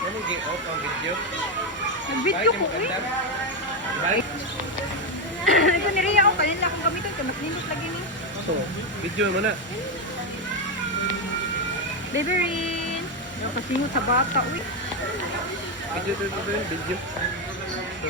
Anong gi-off ang video? Nag-video ko eh. Bye. Ito ni Rhea ako. Kanina akong gamitin. Kaya mas lindot lagi ni. So, video mo na. Baby Rin. Nakasingot sa bata. Uy. Video. So,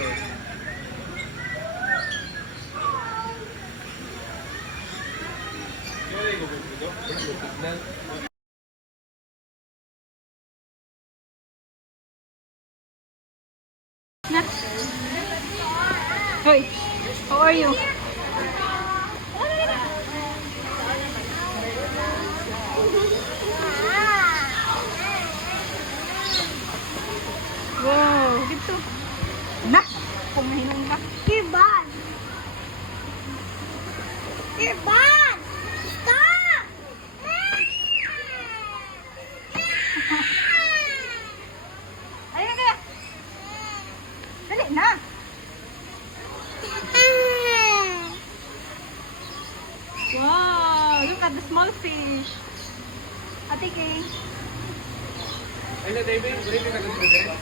Na. Hoy. How are you? Wow, dito. Na, kung mahinong ka. Kirban! Kirban! Stop! Ayun na. Dali na. Wow, look at the small fish. Ate Kay. ay na David, balik na kagad dire.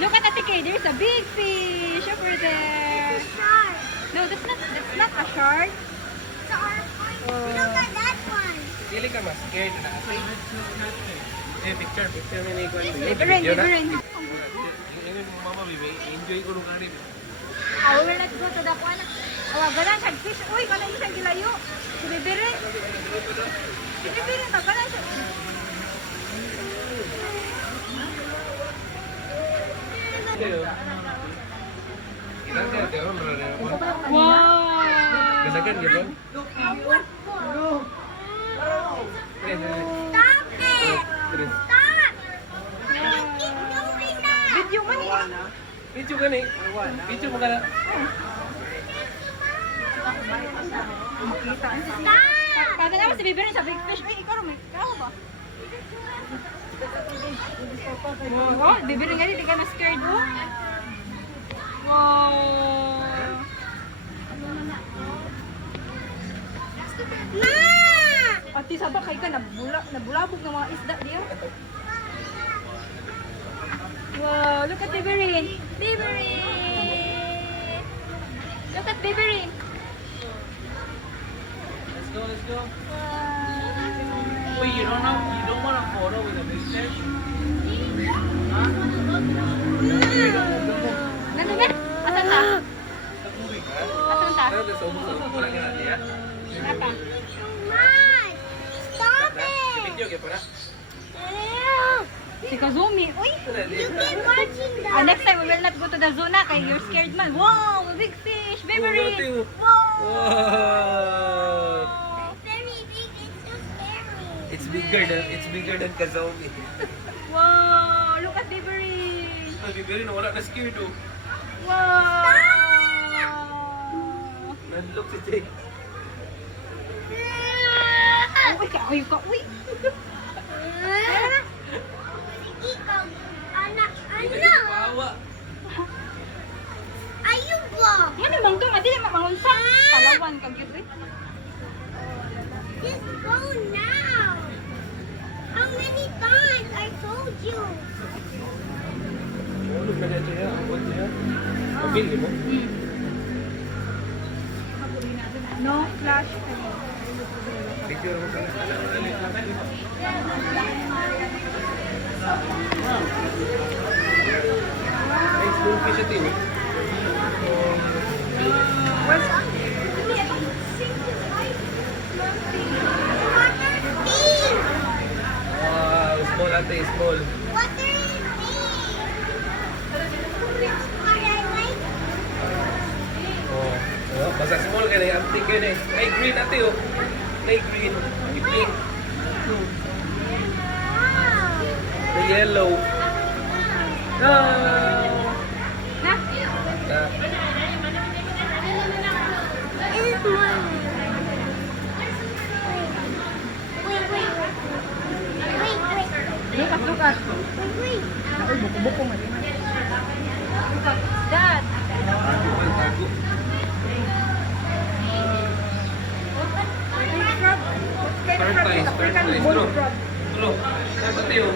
Look at Ate Kay. There's a big fish over there. Shark! No, that's not a shark. Shark! Look at that one! Dili ka mas scared na. Picture mo ni Kwan. Different, different. Yung mama bibi, enjoy ko nung kanin. I will not go to the kwan. Ganan siya fish. Uy, ganan siya gilayo. Si Bibiri. Si Bibiri, ganan siya. Ilan kaya tayo ron? Wow. Ganagan di ba? Stop it! Stop! You keep doing that! Video man eh. Video ka ni. Video mo ka na. Makita. Stop! Kada naman si Bibiri sa big fish. Uy, ikaw may ikaw ba? Wow, Bibiri nga di ka na scared oh. Wow. Ma! Ati saba kay ka nabulabog ng mga isda diya. Wow, look at Biberin. Biberin. Look at Biberin. Let's go, let's go. Wow. Wait, you don't want a photo with a big fish? Huh? Nandun ba? Asan ta? Tubig ka? Asan ta? Pero sa ubos ako pala nga natin, ha? Apa? Ma! Stop Si it! video, kaya para. Si Kazumi. Uy. You keep watching that! Next time we will not go to the zoo na kay you're scared man. Wow, a big fish. Biberin. Wow! Very big, it's so scary. It's bigger than Kazomi. Wow, look at Biberin. Ang bibiri na wala na scared, oh. Wow. Nanlok si Jake. Uy, kayo ka. Uy. Ikaw, anak, Hindi anak! na pahawa. Ayun ba? Nga namang to, hindi naman mangunsa. Talawan kag yun, uy. Just go now! How many times I told you? Ano ka na siya? Abot siya? Okay, di mo? No flash. Picture mo ka na. Ay, small fish ito yun. Where's Water speed! Wow, small ate, small. Water speed! What I like? Oh, basta small ka na, antik ka na. Ay, green ate, oh. Ay, green. Pink. Wow! The yellow. No! na? It's mine. Wait, wait. Wait, wait. Lukas, lukas. Wait, wait. Uy, buko-buko man. Lukas. Nice, African nice. bullfrog. Tulo. Turtle tayo.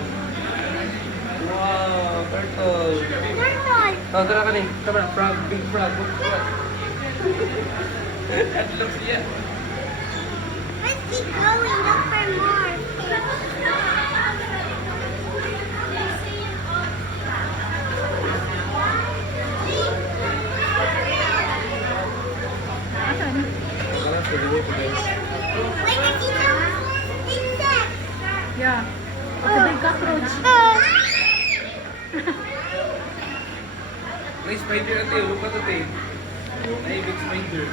Wow, turtle. Turtle. Oh, tara ka rin. Tama na, frog, big frog. At lang siya. Let's keep going. Look for more. Asan? Tara, tuloy po guys. Wait, I see some insects. Yeah. It's a big cockroach. May spider natin. Look at natin. May big spider.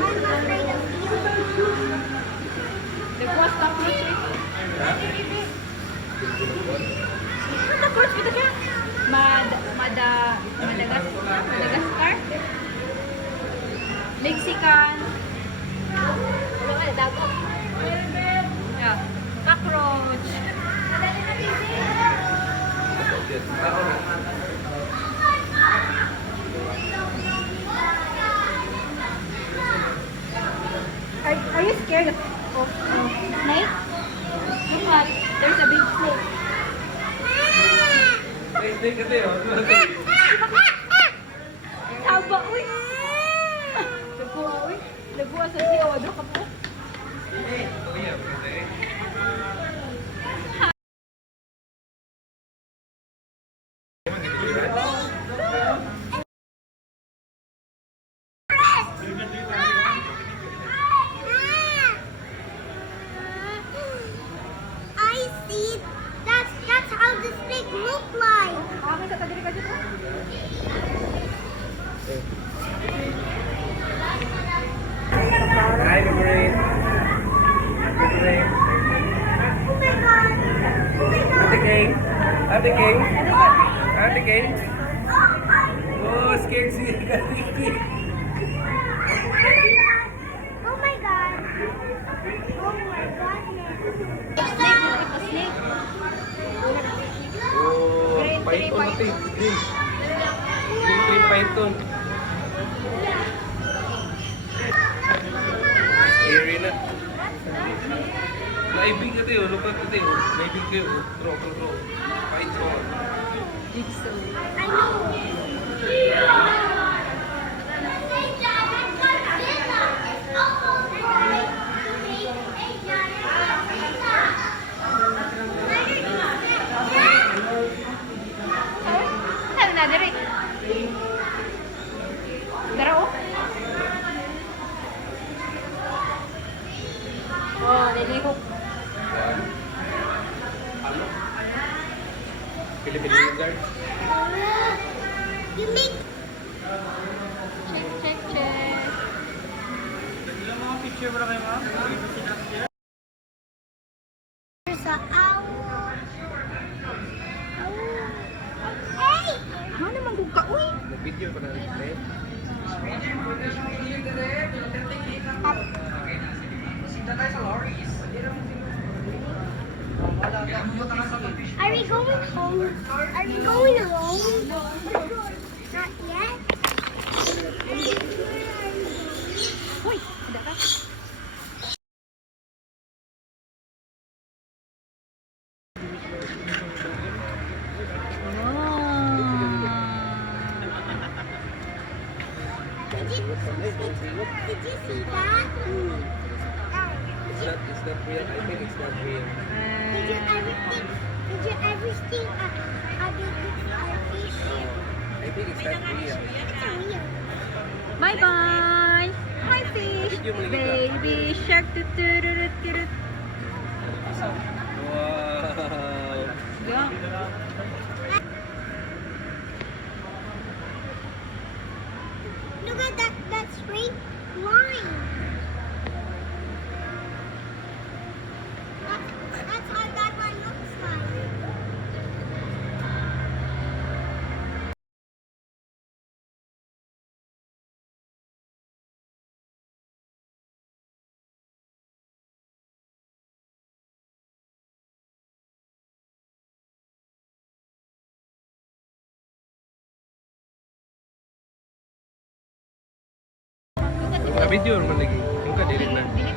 I'm afraid of you. Nagwas cockroach eh. Ha? Cockroach kita siya. Madagascar. Mexican. Yeah. Cockroach. Yes. Ako na. Are you scared of snake? Look at, there's a big snake. May snake natin, oh. Taba, uy! Nagkuha, uy. Nagkuha sa siya, wado ka po. Oh, yeah, pwede. I see. That's how the snake look like. Kami sa tagiri ka dito. Hi, good morning. Good morning. Oh my god. Oh my god. Ate King. Ate King. Ate King. Oh, scared siya. Oh my god. Oh my goodness. Snake. Oh, python natin. Green. Green python. Scary na. Naibig natin, oh. Look at natin, oh. Naibig kayo, oh. Draw. Python. Jigsaw. I know. Saan na, diri? Dara, oh. Oh, nilihok. Philippine lizard. You make Check. there's a owl. Hey! Ano naman kung ka, uy? Nag-video pa na rin. Are we going home? Are we going alone? Not yet. Uy, ada ka? Did you see that? It's not real. I think it's not real. Did you ever see a big fish? I think it's not real. It's real. Bye-bye! Hi, fish! Video mo lagi ka. Baby shark! Tutururut-turut. Wow. Yeah. Look at that straight line. That's how that one looks like. Video naman lagi. Yung ka, dili na. Dili